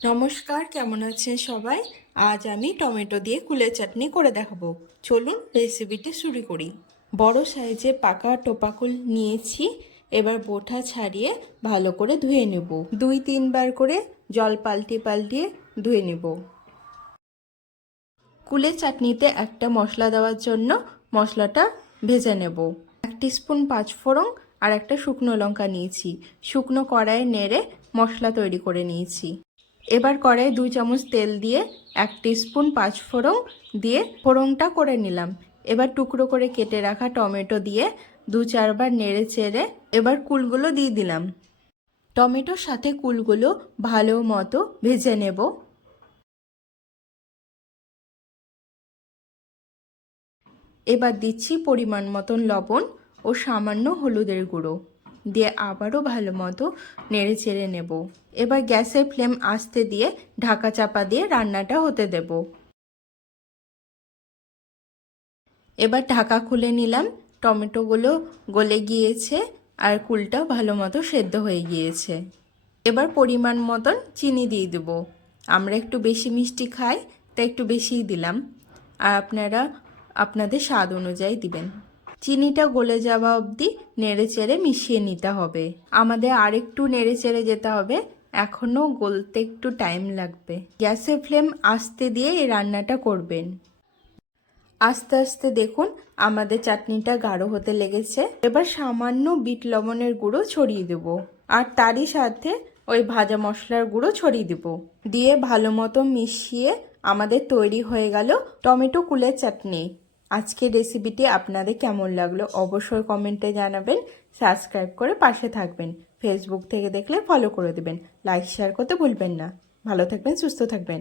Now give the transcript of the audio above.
নমস্কার, কেমন আছেন সবাই? আজ আমি টমেটো দিয়ে কুলের চাটনি করে দেখাবো। চলুন রেসিপিটি শুরু করি। বড় সাইজে পাকা টোপাকুল নিয়েছি। এবার বোটা ছাড়িয়ে ভালো করে ধুয়ে নেব। 2-3 বার করে জল পাল্টিয়ে ধুয়ে নেব। কুলের চাটনিতে একটা মশলা দেওয়ার জন্য মশলাটা ভেজে নেব। 1 টিস্পুন পাঁচফোড়ন আর একটা শুকনো লঙ্কা নিয়েছি। শুকনো কড়াইয়ে নেড়ে মশলা তৈরি করে নিয়েছি। এবার কড়াইয়ে 2 চামচ তেল দিয়ে 1 টিস্পুন পাঁচফোড়ন দিয়ে ফোড়নটা করে নিলাম। এবার টুকরো করে কেটে রাখা টমেটো দিয়ে 2-4 বার নেড়ে চেড়ে এবার কুলগুলো দিয়ে দিলাম। টমেটোর সাথে কুলগুলো ভালো মতো ভেজে নেব। এবার দিচ্ছি পরিমাণ মতন লবণ ও সামান্য হলুদের গুঁড়ো দিয়ে আবারও ভালো মতো নেড়ে চেড়ে নেব। এবার গ্যাসের ফ্লেম আস্তে দিয়ে ঢাকা চাপা দিয়ে রান্নাটা হতে দেব। এবার ঢাকা খুলে নিলাম। টমেটোগুলো গলে গিয়েছে আর কুলটাও ভালো মতো সেদ্ধ হয়ে গিয়েছে। এবার পরিমাণ মতন চিনি দিয়ে দেব। আমরা একটু বেশি মিষ্টি খাই, তাই একটু বেশিই দিলাম, আর আপনারা আপনাদের স্বাদ অনুযায়ী দিবেন। চিনিটা গলে যাওয়া অবধি নেড়ে চেড়ে মিশিয়ে নিতে হবে। আমাদের আরেকটু নেড়ে চেড়ে যেতে হবে, এখনও গলতে একটু টাইম লাগবে। গ্যাসের ফ্লেম আস্তে দিয়ে এই রান্নাটা করবেন। আস্তে আস্তে দেখুন আমাদের চাটনিটা গাঢ় হতে লেগেছে। এবার সামান্য বিট লবণের গুঁড়ো ছড়িয়ে দেব, আর তারই সাথে ওই ভাজা মশলার গুঁড়ো ছড়িয়ে দেব। দিয়ে ভালো মতো মিশিয়ে আমাদের তৈরি হয়ে গেল টমেটো কুলের চাটনি। আজকের রেসিপিটি আপনাদের কেমন লাগলো অবশ্যই কমেন্টে জানাবেন। সাবস্ক্রাইব করে পাশে থাকবেন। ফেসবুক থেকে দেখলে ফলো করে দেবেন। লাইক শেয়ার করতে ভুলবেন না। ভালো থাকবেন, সুস্থ থাকবেন।